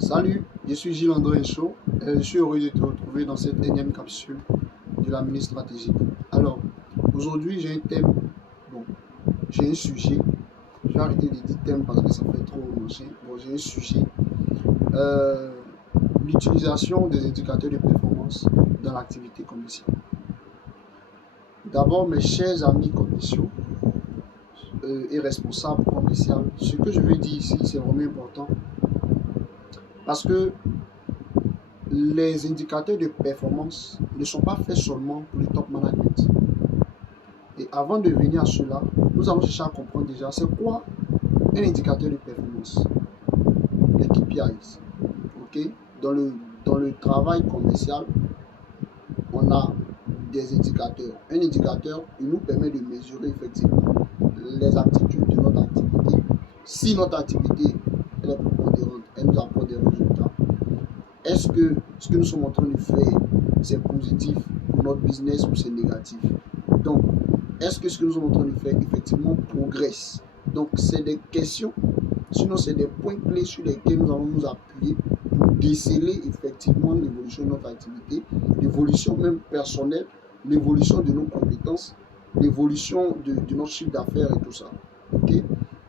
Salut, je suis Gilles André Chaud et je suis heureux de te retrouver dans cette énième capsule de la Mini Stratégique. Alors, aujourd'hui j'ai un thème, bon, j'ai un sujet, je vais arrêter de dire thème parce que ça fait trop machin. Bon, j'ai un sujet, euh, l'utilisation des indicateurs de performance dans l'activité commerciale. D'abord, mes chers amis commerciaux et responsables commerciaux, ce que je veux dire ici, c'est vraiment important parce que les indicateurs de performance ne sont pas faits seulement pour le top management. Et avant de venir à cela, nous allons chercher à comprendre déjà c'est quoi un indicateur de performance, les KPIs. Okay? Dans le travail commercial, on a des indicateurs. Un indicateur, il nous permet de mesurer effectivement les aptitudes de notre activité. Si notre activité elle est prépondérante, elle nous apporte des résultats. Est-ce que ce que nous sommes en train de faire, c'est positif pour notre business ou c'est négatif? Donc, est-ce que ce que nous sommes en train de faire, effectivement, progresse? Donc, c'est des questions, sinon c'est des points clés sur lesquels nous allons nous appuyer pour déceler effectivement l'évolution de notre activité, l'évolution même personnelle, l'évolution de nos compétences, l'évolution de notre chiffre d'affaires et tout ça. Okay?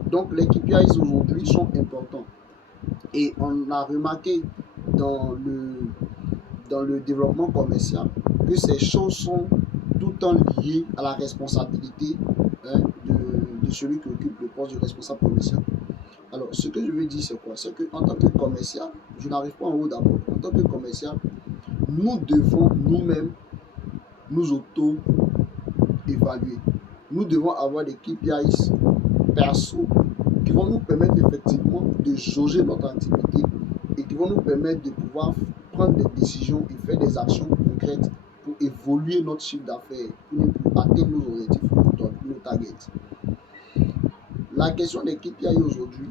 Donc, les KPIs aujourd'hui sont importants. Et on a remarqué dans le développement commercial que ces choses sont tout le temps liées à la responsabilité de celui qui occupe le poste de responsable commercial. Alors, ce que je veux dire, c'est quoi? C'est qu'en tant que commercial, je n'arrive pas en haut d'abord. En tant que commercial, nous devons nous-mêmes nous auto-évaluer. Nous devons avoir des KPIs perso qui vont nous permettre effectivement de jauger notre activité et qui vont nous permettre de pouvoir prendre des décisions et faire des actions concrètes pour évoluer notre chiffre d'affaires, pour atteindre nos objectifs, nos targets. La question des KPI aujourd'hui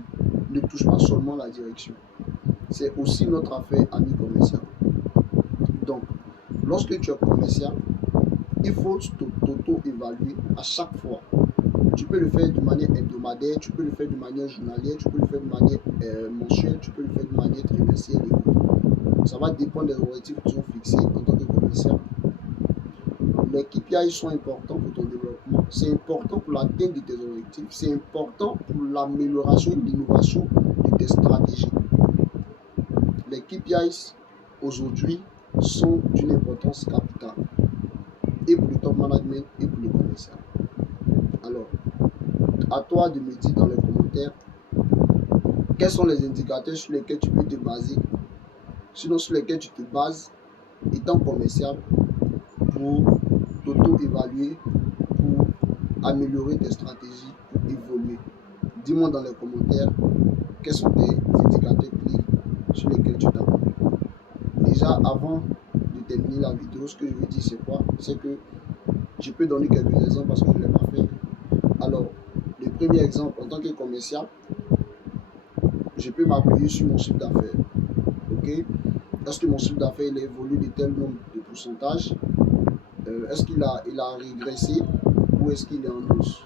ne touche pas seulement la direction, c'est aussi notre affaire ami commercial. Donc, lorsque tu es commercial, il faut t'auto-évaluer à chaque fois. Tu peux le faire de manière hebdomadaire, tu peux le faire de manière journalière, tu peux le faire de manière mensuelle, tu peux le faire de manière trimestrielle. Ça va dépendre des objectifs que tu as fixés en tant que commercial. Les KPI sont importants pour ton développement, c'est important pour l'atteinte de tes objectifs, c'est important pour l'amélioration et l'innovation de tes stratégies. Les KPIs aujourd'hui sont d'une importance capitale et pour le top management et pour le commercial. Alors, à toi de me dire dans les commentaires quels sont les indicateurs sur lesquels tu peux te baser, sinon sur lesquels tu te bases étant commercial pour t'auto-évaluer, pour améliorer tes stratégies, pour évoluer. Dis-moi dans les commentaires quels sont tes indicateurs clés sur lesquels tu t'appuies. Déjà, avant de terminer la vidéo, ce que je veux dire, c'est quoi? C'est que je peux donner quelques exemples parce que je ne l'ai pas fait. Alors, le premier exemple, en tant que commercial, je peux m'appuyer sur mon chiffre d'affaires. Okay? Est-ce que mon chiffre d'affaires évolue de tel nombre de pourcentage? Est-ce qu'il a régressé ou est-ce qu'il est en hausse?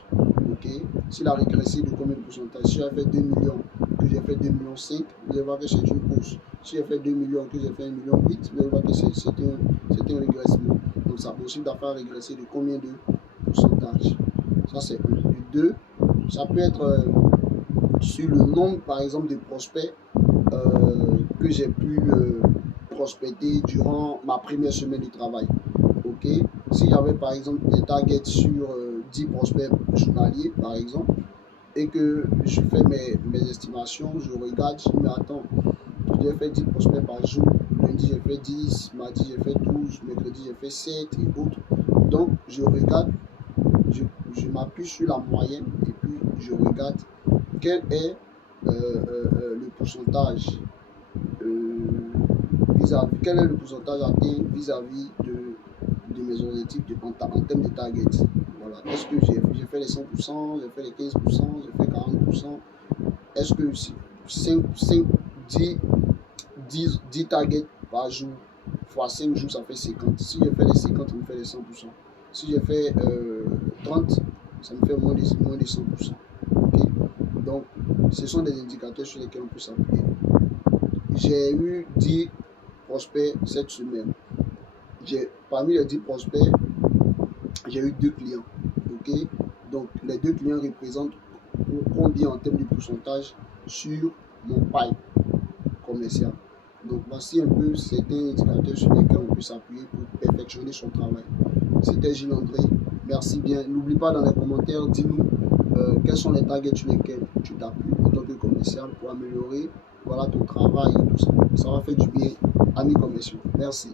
Okay? S'il a régressé de combien de pourcentage? Si j'ai fait 2 millions, que j'ai fait 2,5 millions, vous allez voir que c'est une hausse. Si j'ai fait 2 millions, que j'ai fait 1,8 million, vous allez voir que c'est un régressement. Donc ça, mon chiffre d'affaires a régressé de combien de pourcentage? Ça c'est 1. Le 2, ça peut être sur le nombre par exemple de prospects que j'ai pu prospecter durant ma première semaine de travail. Ok, si j'avais par exemple des targets sur 10 prospects journaliers par exemple et que je fais mes estimations, je regarde, je me attends, j'ai fait 10 prospects par jour, lundi j'ai fait 10, mardi j'ai fait 12, mercredi j'ai fait 7 et autres. Donc je regarde, je m'appuie sur la moyenne et puis je regarde quel est le pourcentage quel est le pourcentage atteint vis-à-vis de mes objectifs en termes de target. Voilà. Est-ce que j'ai fait les 100%, j'ai fait les 15%, j'ai fait 40%? Est-ce que 10 targets par jour fois 5 jours, ça fait 50? Si j'ai fait les 50, ça me fait les 100%. Si j'ai fait 30, ça me fait moins de 100%. Okay? Donc, ce sont des indicateurs sur lesquels on peut s'appuyer. j'ai eu 10 prospects cette semaine. Parmi les 10 prospects, j'ai eu 2 clients. Ok, donc les 2 clients représentent combien en termes de pourcentage sur mon pipe commercial. Donc voici un peu certains indicateurs sur lesquels on peut s'appuyer pour perfectionner son travail. C'était Gilles André, merci bien. N'oublie pas dans les commentaires, dis-nous quels sont les targets sur lesquels tu t'appuies en tant que commercial pour améliorer ton travail et tout ça. Ça va faire du bien, amis commerciaux. Merci.